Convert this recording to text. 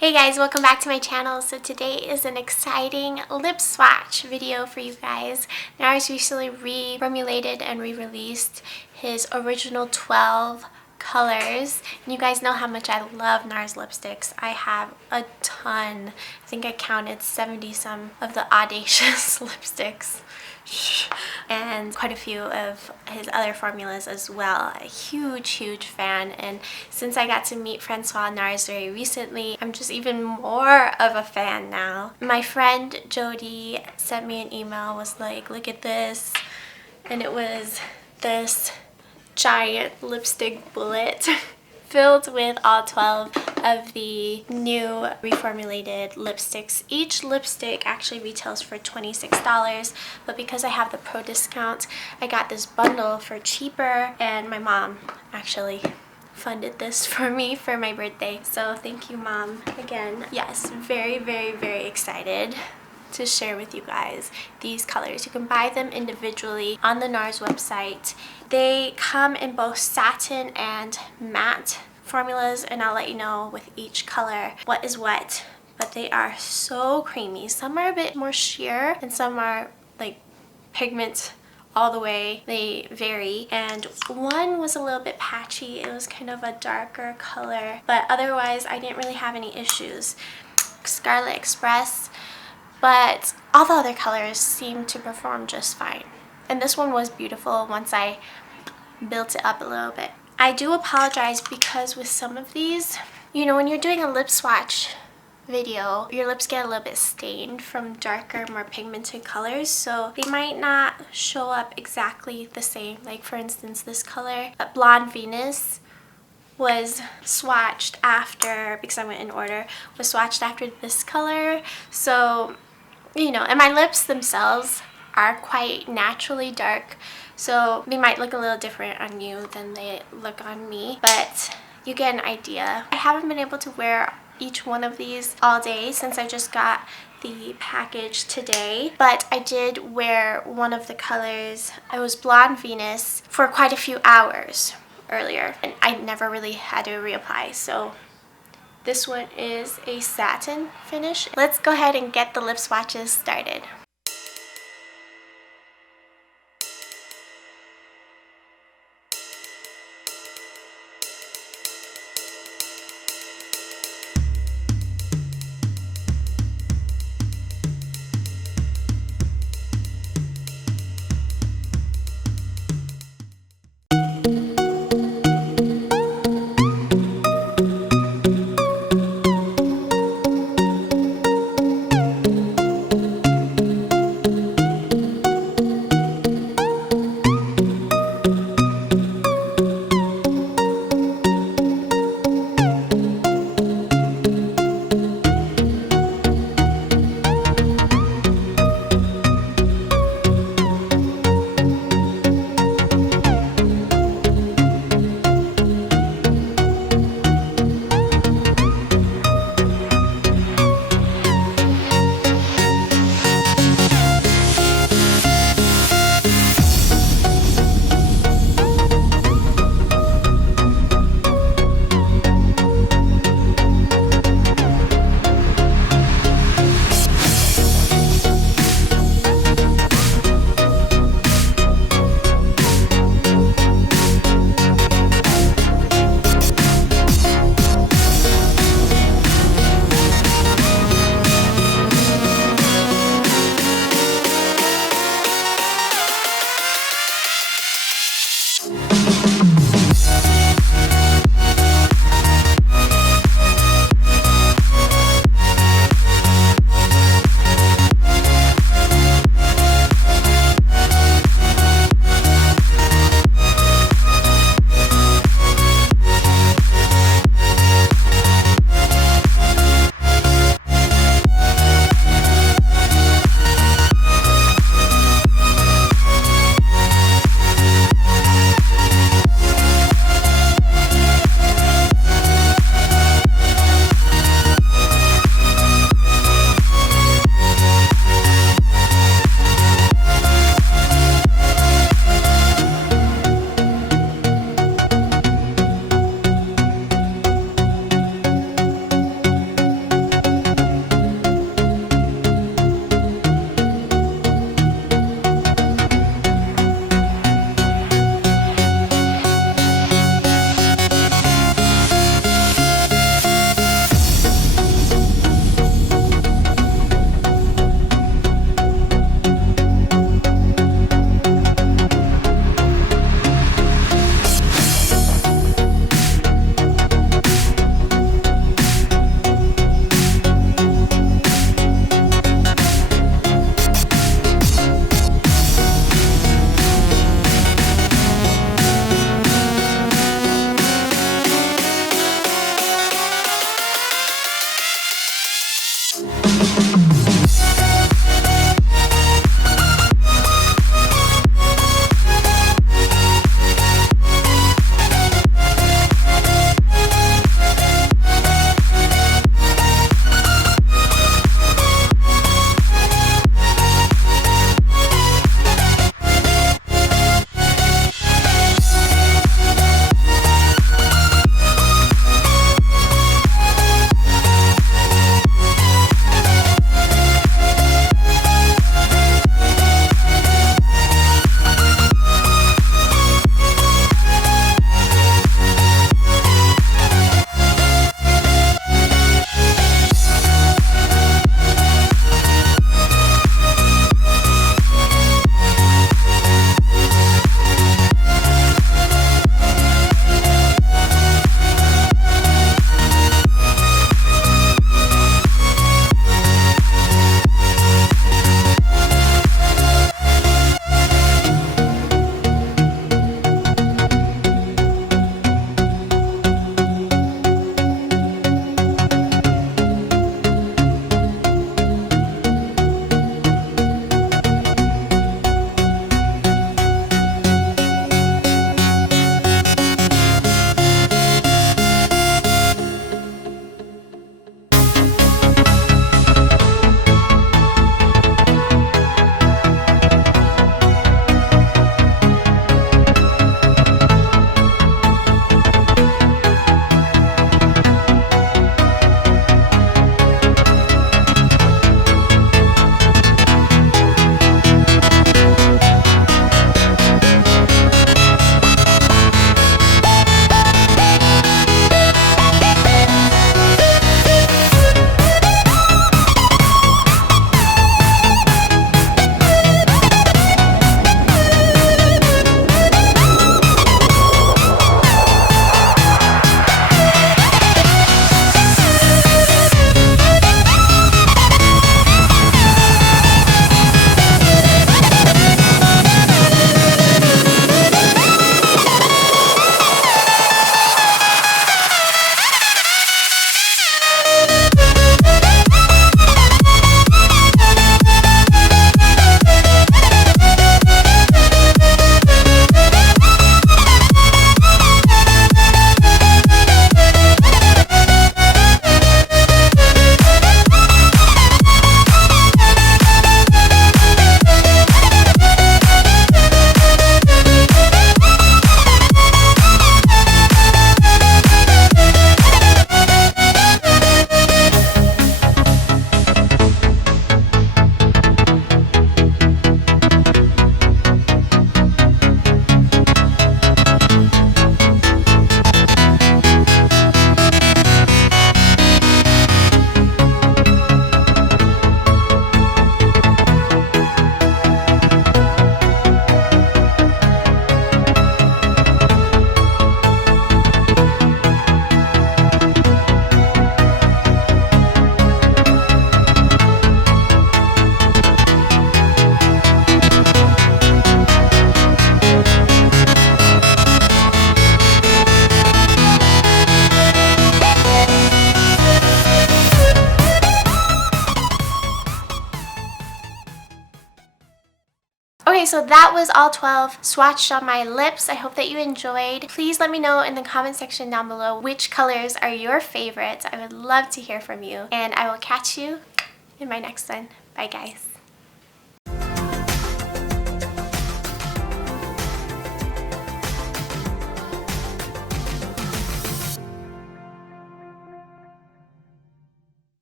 Hey guys, welcome back to my channel. So today is an exciting lip swatch video for you guys. NARS recently reformulated and re-released his original 12 colors. And you guys know how much I love NARS lipsticks. I have a ton. I think I counted 70 some of the audacious lipsticks. And quite a few of his other formulas as well. A huge fan, and since I got to meet Francois NARS very recently, I'm just even more of a fan now. My friend Jody sent me an email, was like, look at this, and it was this giant lipstick bullet filled with all 12 of the new reformulated lipsticks. Each lipstick actually retails for $26, but because I have the pro discount, I got this bundle for cheaper, and my mom actually funded this for me for my birthday. So thank you, Mom, again. Yes, very excited to share with you guys these colors. You can buy them individually on the NARS website. They come in both satin and matte formulas, and I'll let you know with each color what is what, but they are so creamy. Some are a bit more sheer and some are like pigment all the way. They vary, and one was a little bit patchy. It was kind of a darker color, but otherwise I didn't really have any issues. Scarlet Express, but all the other colors seem to perform just fine. And this one was beautiful once I built it up a little bit. I do apologize because with some of these, you know, when you're doing a lip swatch video, your lips get a little bit stained from darker, more pigmented colors, so they might not show up exactly the same. Like for instance, this color, Blonde Venus, was swatched after, because I went in order, was swatched after this color. So, you know, and my lips themselves are quite naturally dark, so they might look a little different on you than they look on me, but you get an idea. I haven't been able to wear each one of these all day since I just got the package today, but I did wear one of the colors. It was Blonde Venus for quite a few hours earlier, and I never really had to reapply. So this one is a satin finish. Let's go ahead and get the lip swatches started. Anyway, so that was all 12 swatched on my lips. I hope that you enjoyed. Please let me know in the comment section down below which colors are your favorites. I would love to hear from you. And I will catch you in my next one. Bye guys.